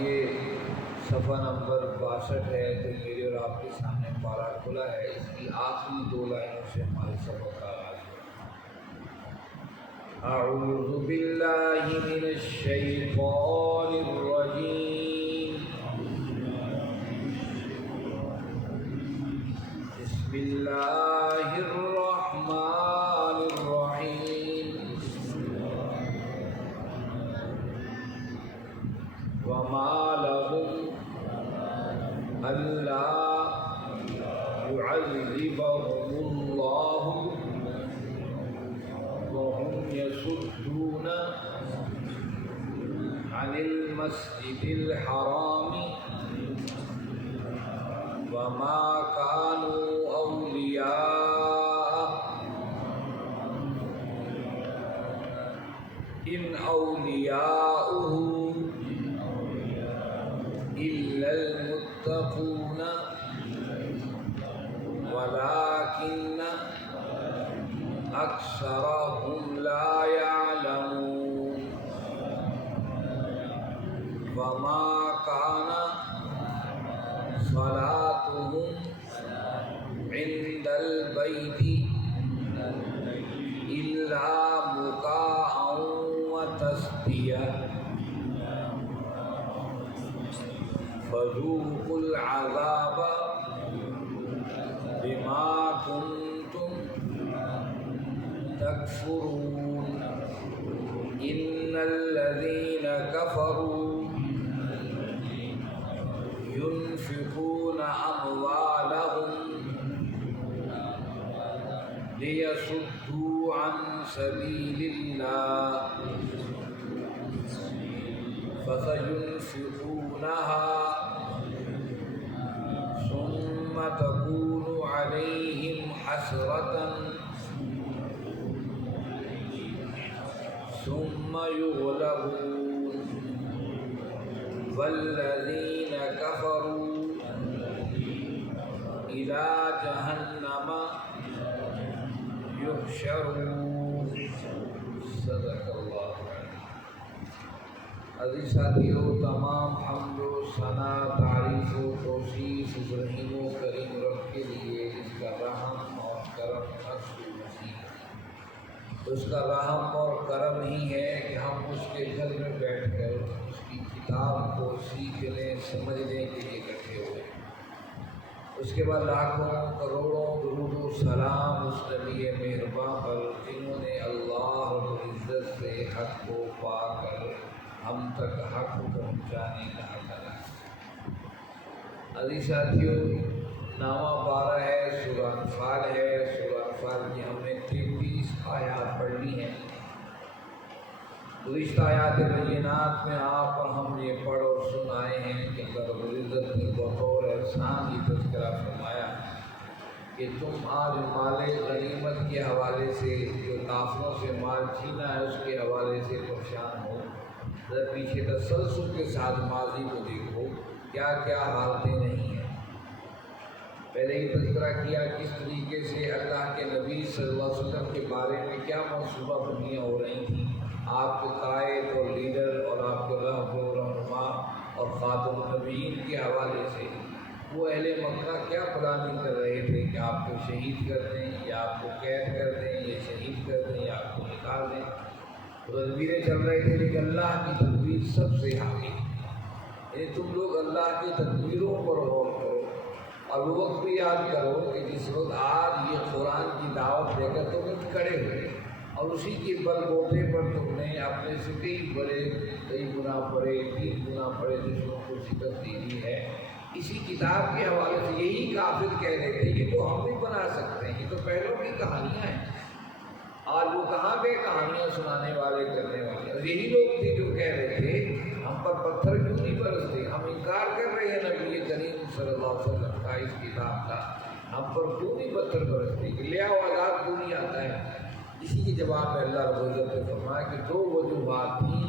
یہ صفحہ نمبر 62 ہے تو میرے اور آپ کے سامنے پارہ کھلا ہے. اس کی آخری 2 لائنوں سے ہمارے سبق کا آغاز ہے. اعوذ باللہ من الشیطان الرجیم. بسم اللہ الرحمن الرحیم. وما لهم ألا يعذبهم الله وهم يصدون عن المسجد الحرام وما كانوا أولياءه إن أولياؤه إلا المتقون ولكن أكثرهم لا يعلمون. وما كان صلاتهم عند البيت إلا مكاء وتصدية فذوقوا العذاب بما كنتم تكفرون. إن الذين كفروا ينفقون أموالهم ليصدوا عن سبيل الله فسينفقونها ثم تكون عليهم حسرة ثم يغلبون والذين كفروا إلى جهنم يحشرون. صدق اللہ. عزیز ساتھیو، تمام حمد و ثنا، تعریف و توصیف اس رحیم و کریم رب کے لیے جس کا رحم اور کرم اصل مسیح. اس کا رحم اور کرم ہی ہے کہ ہم اس کے گھر میں بیٹھ کر اس کی کتاب کو سیکھنے سمجھنے کے لیے اکٹھے ہوئے. اس کے بعد لاکھوں کروڑوں درود و سلام اس نبی مہرباں پر جنہوں نے اللہ رب العزت سے حق کو پا کر ہم تک حق پہنچانے کا حق ادا. عزیز ساتھیو، نامہ 12 ہے، سورہ انفال ہے. سورہ انفال کی ہم نے 33 آیات پڑھ لی ہیں. گزشتہ آیات بینات میں آپ اور ہم یہ پڑھ اور سنائے ہیں کہ اللہ رب العزت نے بطور احسان یہ تذکرہ فرمایا کہ تم آج مال غنیمت کے حوالے سے جو کافروں سے مال چھینا ہے اس کے حوالے سے پریشان ہو. ذرا پیچھے تسلسل کے ساتھ ماضی کو دیکھو کیا کیا حالتیں نہیں ہیں. پہلے یہ تذکرہ کیا کس طریقے سے اللہ کے نبی صلی اللہ علیہ وسلم کے بارے میں کیا منصوبہ بندیاں ہو رہی تھیں. آپ کے قائد اور لیڈر اور آپ کے رہب و رہنما اور خاتم النبیین کے حوالے سے وہ اہل مکہ کیا پلاننگ کر رہے تھے کہ آپ کو شہید کر دیں یا آپ کو قید کر دیں یا شہید کر دیں یا آپ کو نکال دیں. تدبیریں چل رہے تھے لیکن اللہ کی تدبیر سب سے آگے. یعنی تم لوگ اللہ کی تدبیروں پر غور کرو اور وہ وقت بھی یاد کرو کہ جس وقت آج یہ قرآن کی دعوت دے کر تم کھڑے ہوئے اور اسی کے بل بوتے پر تم نے اپنے سے کئی گناہ پڑے 3 گناہ پڑے دشمنوں کو شکست دی ہے. اسی کتاب کے حوالے سے یہی کافر کہہ رہے تھے کہ تو ہم بھی بنا سکتے ہیں، یہ تو پہلوں کی کہانیاں ہیں. آج وہ کہاں گئے کہانیاں سنانے والے کرنے والے؟ اور یہی لوگ تھے جو کہہ رہے تھے ہم پر پتھر کیوں نہیں برستے، ہم انکار کر رہے ہیں نبی کریم صلی اللہ علیہ وسلم کا اس کتاب کا، ہم پر کیوں نہیں پتھر برستے، کہ لیا ہوا عذاب کیوں نہیں آتا ہے. اسی کے جواب میں اللہ رب العزت نے فرمایا کہ 2 وجوہات تھیں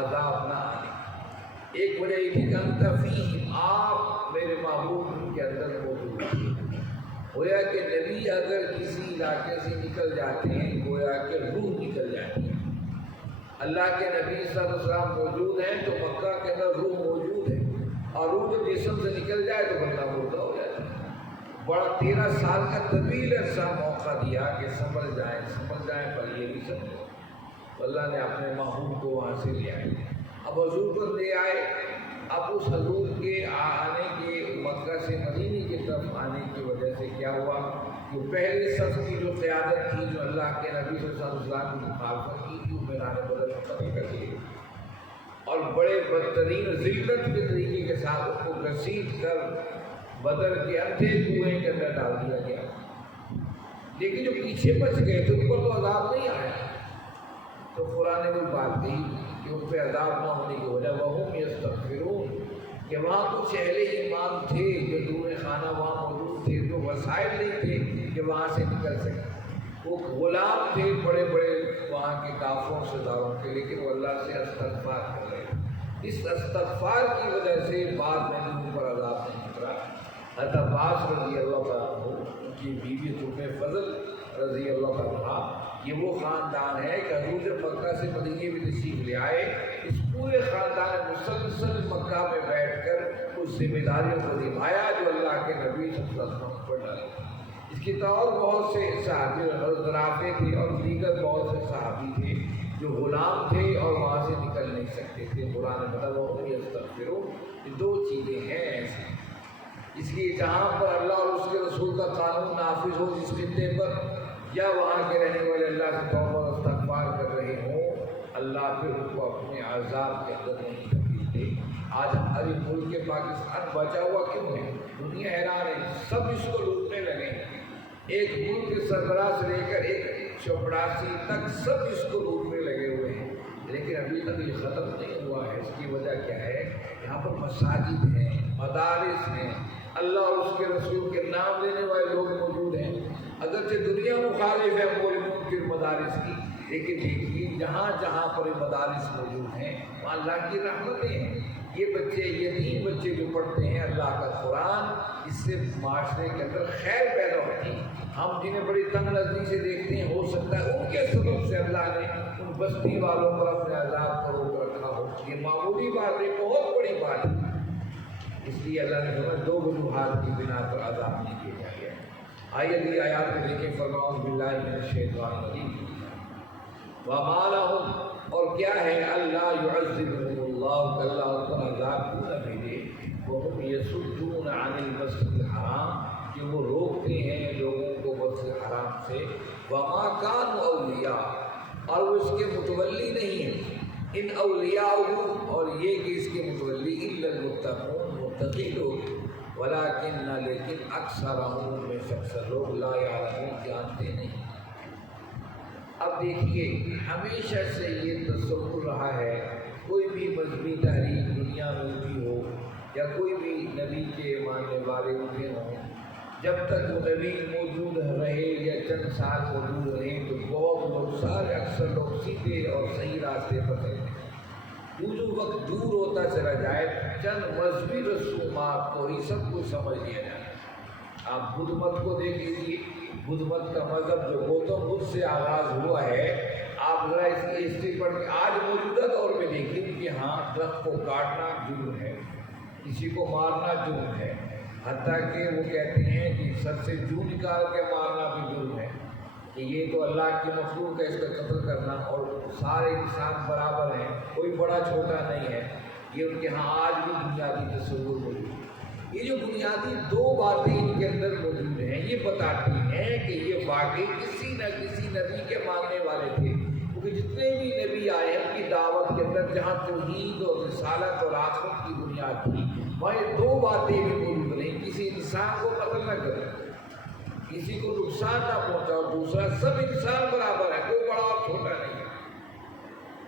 عذاب نہ آنے. ایک وجہ یہ تھی کہ انت فیہم، آپ میرے محبوب کے اندر موجود ہیں. گویا کہ نبی اگر کسی علاقے سے نکل جاتے ہیں گویا کہ روح نکل جاتی ہے. اللہ کے نبی صلی اللہ علیہ وسلم موجود ہیں تو مکہ کے اندر روح موجود اور روح جب جسم سے نکل جائے تو بندہ مردہ ہو جاتا ہے۔ بڑا 13 سال کا طویل عرصہ موقع دیا کہ سمجھ جائیں پر یہ بھی سمجھو۔ اللہ نے اپنے محبوب کو وہاں سے لے آئے، اب حضور کو لے آئے۔ اب اس حضور کے آنے کے مکہ سے مدینے کی طرف آنے کی وجہ سے کیا ہوا کہ پہلے صف کی جو قیادت تھی، جو اللہ کے نبی صلی اللہ علیہ وسلم کی مخالفت کی تھی، میدان بدر ختم کر دی اور بڑے بدترین ذلت کے طریقے کے ساتھ اس کو گھسیٹ کر بدر کے اندھے کنویں کے اندر ڈال دیا گیا۔ لیکن جو پیچھے بچ گئے تھے ان پر تو عذاب نہیں آیا، تو قرآن نے کوئی بات کہی کہ ان پہ عذاب نہ ہونے کی وجہ وَهُمْ يَسْتَغْفِرُونَ کہ وہاں کچھ اہل ایمان تھے جو دور خانہ وہاں موجود تھے، جو وسائل نہیں تھے کہ وہاں سے نکل سکے، وہ غلام تھے بڑے بڑے وہاں کے کافروں سرداروں کے، لیکن وہ اللہ سے استغفار کر رہے تھے۔ اس استغفار کی وجہ سے بعد میں ان پر عذاب نہیں اترا۔ حضرت عباس رضی اللہ تعالیٰ عنہ، ان کی بیوی ام فضل رضی اللہ تعالیٰ عنہ، یہ وہ خاندان ہے کہ حضور جب مکہ سے مدینے میں تشریف لے آئے، اس پورے خاندان مسلسل مکہ میں بیٹھ کر اس ذمہ داریوں کو نبھایا جو اللہ کے نبی صلی اللہ علیہ وسلم پر ڈالے۔ اس کی طور بہت سے صحابی حضرت رافع تھے اور دیگر بہت سے صحابی تھے جو غلام تھے اور وہاں سے نکل نہیں سکتے تھے۔ قرآن نے بتایا وَهُمْ يَسْتَغْفِرُونَ، یہ دو چیزیں ہیں ایسی، اس لیے جہاں پر اللہ اور اس کے رسول کا قانون نافذ ہو جس خطے پر، یا وہاں کے رہنے والے اللہ کی توبہ اور استغفار کر رہے ہوں، اللہ پھر ان کو اپنے عذاب کے اندر نہیں کرتے۔ آج ہمارے ملک پاکستان بچا ہوا کیوں ہے؟ دنیا حیران ہے، سب اس کو لوٹنے لگے ہیں، ایک ملک کے سربراہ سے لے کر ایک چپڑاسی تک سب اس کو لوٹنے لگے ہوئے ہیں، لیکن ابھی تک یہ ختم نہیں ہوا ہے۔ اس کی وجہ کیا ہے؟ یہاں پر مساجد ہیں، مدارس ہیں، اللہ اور اس کے رسول کے نام لینے والے لوگ موجود ہیں۔ اگرچہ دنیا مخالف ہے ملک کے مدارس کی، لیکن دیکھیے جہاں جہاں پر مدارس موجود ہیں وہاں اللہ کی رحمتیں ہیں۔ یہ بچے، یتیم بچے جو پڑھتے ہیں اللہ کا قرآن، اس سے معاشرے کے اندر خیر پیدا ہوتی ہے۔ ہم جنہیں بڑی تنگ نظری سے دیکھتے ہیں، ہو سکتا ہے ان کے سبب سے اللہ نے ان بستی والوں پر اپنے عذاب کو روک رکھا ہو۔ یہ معمولی بات ہے، بہت بڑی بات ہے۔ اس لیے اللہ نے ہمیں دو وجوہات کی بنا پر عذاب نہیں کیا گیا۔ آئیے اگلی آیات میں دیکھیں، فرماؤ باللہ من الشیطان الرجیم وَمَا لَهُمْ، اور کیا ہے اللہ يُعَذِّبُهُمُ اللَّهُ کہ اللہ ان پر عذاب کیوں نہ بھیجے، وَهُمْ يَصُدُّونَ عَنِ الْمَسْجِدِ الْحَرَامِ کہ وہ روکتے ہیں لوگوں کو مسجد حرام سے، وَمَا كَانُوا أَوْلِيَاءَ اور وہ اس کے متولی نہیں ہیں، ان اولیاء اور یہ کہ اس کے متولی الا المتقون متقی لوگ، ولیکن لیکن اکثرهم میں سے اکثر لوگ لا یعلمون جانتے نہیں۔ اب دیکھیے ہمیشہ سے یہ تصور رہا ہے، کوئی بھی مذہبی تحریک دنیا میں اٹھی ہو یا کوئی بھی نبی کے ماننے والے اٹھے ہوں، جب تک وہ نبی موجود رہے یا چند سال موجود رہے تو بہت لوگ، سارے اکثر لوگ سیدھے اور صحیح راستے پر رہتے ہیں۔ جو وقت دور ہوتا چلا جائے چند مذہبی رسومات کو ہی سب کچھ سمجھ لیا جائے۔ آپ بدھ مت کو دیکھ لیجیے، بدھ مت کا مذہب جو گوتم بدھ سے آغاز ہوا ہے، آپ ذرا اس کی ہسٹری پڑھ کے آج موجودہ دور میں دیکھیے کہ ہاں درخت کو کاٹنا جرم ہے، کسی کو مارنا جرم ہے، حتیٰ کہ وہ کہتے ہیں کہ سر سے جو نکال کے مارنا بھی جرم ہے، کہ یہ تو اللہ کی مخلوق ہے، اس کا قتل کرنا، اور سارے انسان برابر ہیں، کوئی بڑا چھوٹا نہیں ہے۔ یہ ان کے ہاں آج بھی بنیادی تصور موجود ہے۔ یہ جو بنیادی دو باتیں ان کے اندر موجود ہیں، یہ بتاتی ہیں کہ یہ واقعی کسی نہ کسی نبی کے ماننے والے تھے، کیونکہ جتنے بھی نبی آئے ان کی دعوت کے اندر جہاں توحید اور رسالت اور آخرت کی بنیاد تھی، وہاں یہ دو باتیں بھی موجود ہیں، کسی انسان کو قتل نہ کرے، کسی کو نقصان نہ پہنچاؤ، دوسرا سب انسان برابر ہے، کوئی بڑا اور چھوٹا نہیں ہے۔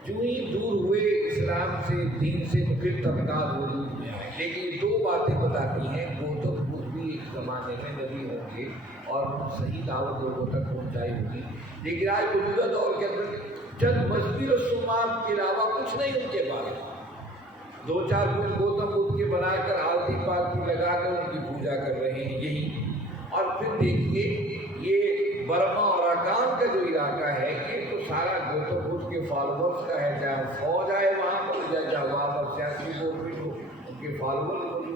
جو ہی دور ہوئے اسلام سے، دین سے، تو پھر طبقات وجود میں آئے، لیکن دو باتیں بتاتی ہیں، گوتم بدھ بھی ایک زمانے میں نبی ہوں گے اور صحیح دعوت لوگوں تک پہنچائی ہوگی، لیکن آج موجودہ دور کے اندر چند مذہبی رسومات کے علاوہ کچھ نہیں ان کے پاس، دو چار کچھ گوتم بدھ کے بنا کر آرتی پارتی لگا کر ان کی پوجا کر رہے ہیں یہی۔ اور پھر دیکھیے یہ برما اور اکام کا جو علاقہ ہے، یہ تو سارا گوتم بدھ کے فالوورز کا ہے، چاہے فوج آئے وہاں پر یا وہاں پر سیاسی بورڈ ہو، ان کے فالوورز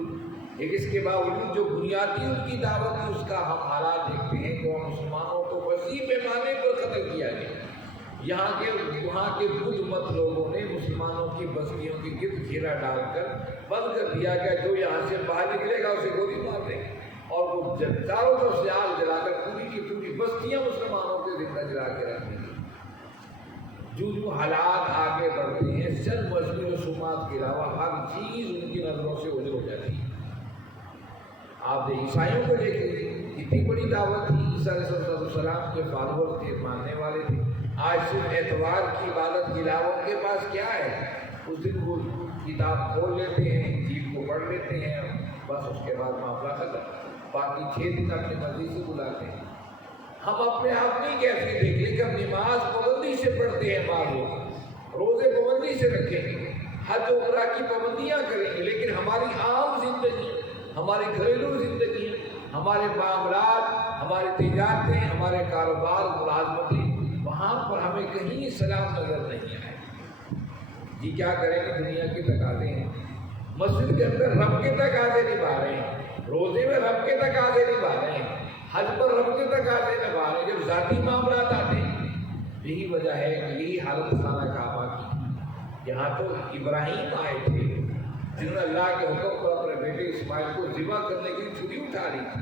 لیکن اس کے باوجود جو بنیادی ان کی دعوت تھی اس کا ہم حالات دیکھتے ہیں کہ مسلمانوں کو وسیع پیمانے پر قتل کیا گیا. وہاں کے بدھ مت لوگوں نے مسلمانوں کی بستیوں کے گرد گھیرا ڈال کر بند کر دیا کہ جو یہاں سے باہر نکلے گا اسے گولی مار دیں گے. اور وہ چاروں طرف سے آگ جلا کر پوری کی پوری بستیاں مسلمانوں کے زندہ جلا کے رکھ دیں گے. جو حالات آگے بڑھتے ہیں چند مذہبی رسومات کے علاوہ ہر چیز ان کی نظروں سے اوجھل ہو جاتی ہے. آپ عیسائیوں کو دیکھیں کتنی بڑی دعوت تھی. عیسیٰ علیہ السلام کے فالوور تھے, ماننے والے تھے. آج صرف اتوار کی عبادت کے علاوہ ان کے پاس کیا ہے؟ اس دن وہ کتاب کھول لیتے ہیں, انجیل کو پڑھ لیتے ہیں, بس اس کے بعد معاملہ ختم. باقی 6 دن اپنی مرضی سے بلاتے ہیں. ہم اپنے آپ نہیں کہتے دیکھیں کہ ہم نماز پابندی سے پڑھتے ہیں, معلوم روزے پابندی سے رکھیں گے, حج عمرہ کی پابندیاں کریں گے, لیکن ہماری عام زندگی, ہماری گھریلو زندگی, ہمارے معاملات, ہماری تجارتیں, ہمارے کاروبار, ملازمتیں, وہاں پر ہمیں کہیں سلام نظر نہیں آئے. جی کیا کریں گے؟ دنیا کے تقاضے ہیں. مسجد کے اندر رب کے تقاضے نبھا رہے ہیں, روزے میں رب کے تقاضے نبھا رہے ہیں, حج پر رب کے تقاضے نبھا رہے ہیں. جب ذاتی معاملات آتے ہیں, یہی وجہ ہے کہ یہی حالت خانہ کعبہ کی. یہاں تو ابراہیم آئے تھے جنہوں نے اللہ کے حکم پر اپنے بیٹے اسماعیل کو ذبح کرنے کی چھری اٹھا لی تھی.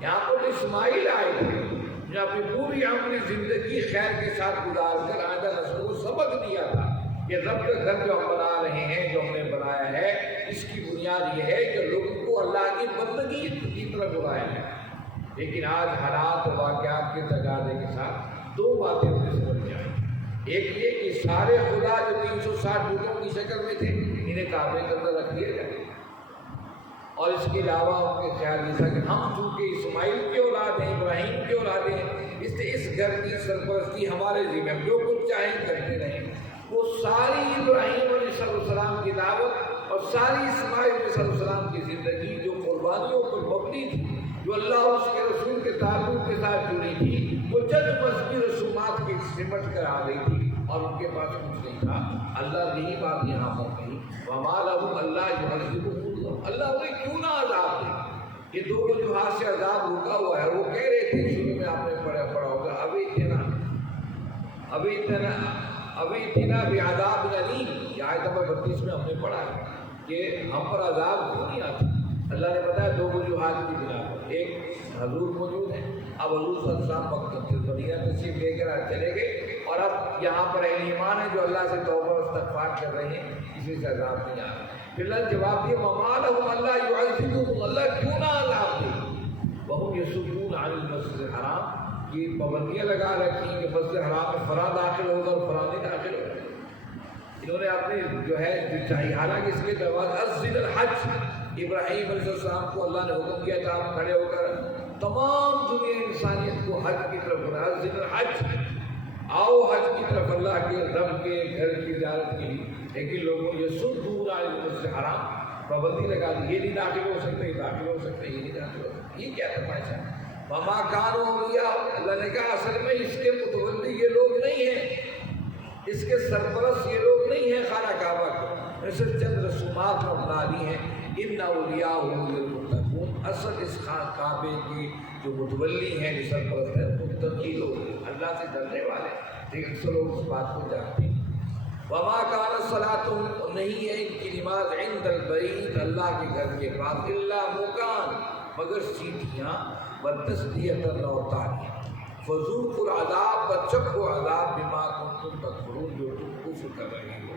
یہاں پر اسماعیل آئے تھے جو اپنی پوری عملی زندگی خیر کے ساتھ گزار کر آئندہ نسل کو سبق دیا تھا کہ رب کا گھر جو ہم بنا رہے ہیں, جو ہم نے بنایا ہے, اس کی بنیاد یہ ہے کہ لوگوں کو اللہ کی بندگی کی طرف بلایا ہے. لیکن آج حالات و واقعات کے تقاضے کے ساتھ 2 باتیں ہمیں سمجھ جائیں. ایک یہ کہ سارے خدا جو 360 بتوں کی شکل میں تھے انہیں کعبے کے اندر رکھ دیا جائے, اور اس کے علاوہ ان کے خیال یہ تھا کہ ہم چونکہ اسماعیل کے اولاد ہیں, ابراہیم کے اولاد ہیں, اس لیے اس گھر کی سرپرستی ہمارے ذمہ, ہم جو کچھ چاہیں کرتے رہیں. وہ ساری ابراہیم علیہ السلام کی دعوت اور ساری اسماعیل علیہ السلام کی زندگی جو قربانیوں پر مبنی تھی, جو اللہ اور اس کے رسول کے تعلق کے ساتھ جڑی تھی, وہ چند مذہبی رسومات کی سمٹ کر آ گئی تھی اور ان کے پاس کچھ نہیں تھا. اللہ یہی بات یہاں پر کہی, وما لهم الا يعذبهم, اللہ انہیں کیوں نہ عذاب دے. یہ 2 وجوہات سے عذاب رکا ہوا ہے. وہ کہہ رہے تھے شروع میں آپ نے پڑھا ہوگا, ابھی اتنا بھی عذاب نہیں. یہ آیت نمبر 32 میں ہم نے پڑھا ہے کہ ہم پر عذاب کیوں نہیں آتا. اللہ نے بتایا 2 وجوہات کی بنا پر. ایک حضور موجود ہے, اب حضور صلی اللہ علیہ وسلم مدینہ تشریف لے کر چلے گئے, اور اب یہاں پر اہل ایمان ہے جو اللہ سے توبہ و استغفار کر رہے ہیں, اسی سے عذاب نہیں آ رہا. پھر اللہ جواب دیا, وما لهم الا يعذبهم, اللہ کیوں نہ عذاب دے. وهم يصدون عن المسجد الحرام, کی پابندیاں لگا رکھی کہ مسجد حرام میں فلاں داخل ہوگا اور فلاں نہیں داخل ہوگا. انہوں نے اپنے جو ہے چاہیے, حالانکہ اس کے بعد اذن الحج, ابراہیم علیہ السلام کو اللہ نے حکم کیا تھا آپ کھڑے ہو کر تمام دنیا انسانیت کو حج کی طرف بلایا. اذن الحج, آؤ حج کی طرف اللہ کے رب کے گھر کی زیارت کے لیے. لیکن لوگوں یہ سن دور آئے سے حرام پابندی لگا دی, یہ نہیں داخل ہو سکتے, یہ داخل ہو سکتے, یہ نہیں داخل ہو سکتے. یہ کیا تماشا ہے؟ وما کانوا اولیاء, اللہ نے کہا اصل میں اس کے متولی یہ لوگ نہیں ہیں, اس کے سرپرست یہ لوگ نہیں ہیں خانہ کعبہ کے, صرف چند رسومات میں بنا لی ہیں. ان اولیاء المتقون, اصل اس کعبے کی جو متولی ہیں, جو سرپرست ہیں, متقی لوگ, اللہ سے ڈرنے والے. لیکن اکثر لوگ اس بات کو جانتے ہیں. وما کان صلاتهم, نہیں ہے ان کی نماز, عند البیت, اللہ کے گھر کے پاس, الا مکان, مگر سیٹیاں, والتصدیۃ اور تالیاں, فذوقوا العذاب, بچکھو عذاب, بما کنتم تکفرون, جو تم کفر کر رہے ہو.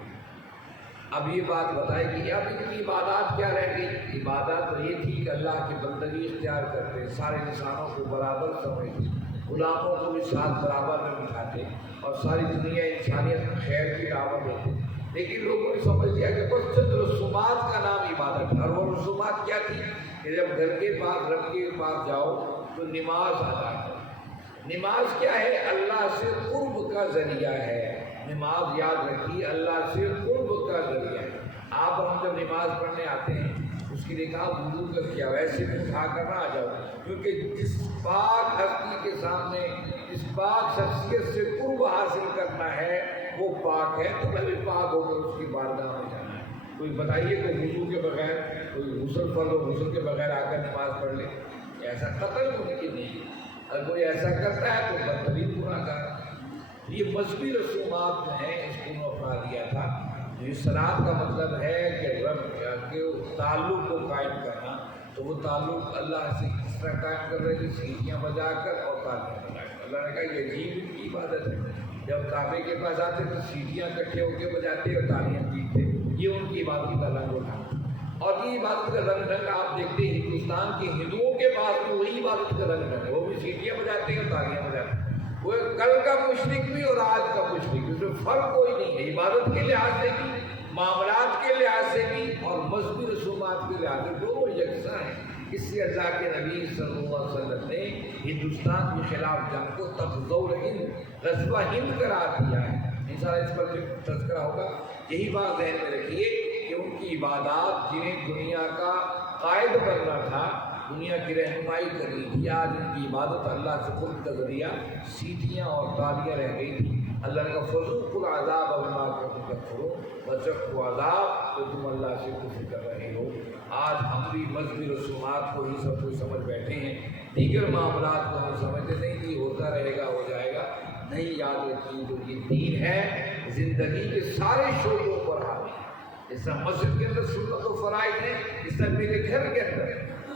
اب یہ بات بتائے کہ اب ان کی عبادات کیا رہ گئی. عبادت تو یہ تھی کہ اللہ کی بندگی اختیار کرتے, سارے انسانوں کو برابر سمجھتے, غلاموں کو بھی ساتھ برابر میں بٹھاتے, اور ساری دنیا انسانیت خیر کی دعوت دیتے. لیکن لوگوں نے سمجھ لیا کہ بس چند رسومات کا نام عبادت ہے. اور وہ رسومات کیا تھی کہ جب گھر کے پاس, رب کے پاس جاؤ تو نماز ادا کرو. نماز کیا ہے؟ اللہ سے قرب کا ذریعہ ہے. نماز یاد رکھیے اللہ سے قرب کا ذریعہ ہے. آپ ہم جب نماز پڑھنے آتے ہیں اس کے لیے کہا وضو کر کیا, ویسے بھی اٹھا کر نہ آ جاؤ, کیونکہ جس پاک ہستی کے سامنے, اس پاک شخصیت سے قرب حاصل کرنا ہے وہ پاک ہے, تو میں بھی پاک ہو کر اس کی بارگاہ میں جانا ہے. کوئی بتائیے کوئی وضو کے بغیر کوئی غسل فرض و غسل کے بغیر آ کر نماز پڑھ لے، ایسا قطعی ممکن نہیں۔ اگر کوئی ایسا کرتا ہے تو بدترین گناہ گار۔ یہ مذہبی رسومات میں ہے، اس کو اپنا لیا تھا۔ یہ صلاۃ کا مطلب ہے کہ رب کے تعلق کو قائم کرنا، تو وہ تعلق اللہ سے کس طرح قائم کر رہے تھے؟ سیٹیاں بجا کر اور تالیاں بجا کر۔ اللہ نے کہا یہ عجیب کی عبادت ہے، جب کعبے کے پاس آتے تو سیٹیاں اکٹھے ہو کے بجاتے اور تالیاں پیٹتے، یہ ان کی عبادت کا رنگ اٹھا۔ اور یہ عبادت کا رنگ آپ دیکھتے ہیں ہندوستان کے ہندوؤں کے پاس بھی وہی عبادت کا رنگ ہے، وہ بھی سیٹیاں بجاتے ہیں اور تالیاں بجاتے ہیں۔ وہ کل کا مشرک بھی اور آج کا مشرک بھی، اس میں فرق کوئی نہیں ہے، عبادت کے لحاظ سے بھی، معاملات کے لحاظ سے بھی اور مذہبی رسومات کے لحاظ سے دونوں یکساں ہیں۔ اس سے اللہ کے نبی صلی اللہ علیہ وسلم نے ہندوستان کے خلاف جنگ کو تغزو ہند، غزوہ ہند قرار دیا ہے۔ انشاءاللہ اس پر تذکرہ ہوگا۔ یہی بات ذہن میں رکھیے کہ ان کی عبادات جنہیں دنیا کا قائد بننا تھا، دنیا کی رہنمائی کرنی تھی، آج ان کی عبادت اللہ سے خود کا ذریعہ سیٹیاں اور تالیاں رہ گئی تھی۔ اللہ نے کہا فذوقوا العذاب بما کنتم تکفرون، وذوقوا عذاب، تو تم اللہ سے کفر کر رہے ہو۔ آج ہم بھی مذہبی رسومات کو ہی سب کچھ سمجھ بیٹھے ہیں، دیگر معاملات کو ہم سمجھتے نہیں کہ ہوتا رہے گا، ہو جائے گا۔ نہیں، یاد رکھیے جو یہ دین ہے زندگی کے سارے شعبوں پر حاوی ہے۔ اس طرح مسجد کے اندر سنت و فرائض ہیں، اس طرح میرے گھر کے اندر،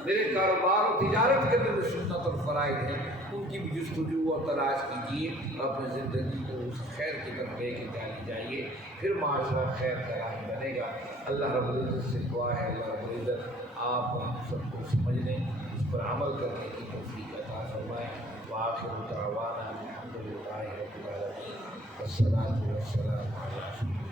میرے کاروبار اور تجارت کے اندر سنت اور فرائض ہیں، ان کی بھی جستجو اور تلاش کیجیے اور اپنی زندگی کو اس خیر کی طرف لے کے جائیے، پھر معاشرہ خیر کا راہ بنے گا۔ اللہ رب العزت سے دعا ہے، اللہ رب العزت آپ ہم سب کو سمجھنے، اس پر عمل کرنے کی توفیق عطا فرمائے۔ وآخر دعوانا الحمد للہ رب العالمین، والصلاۃ والسلام علی رسول اللہ۔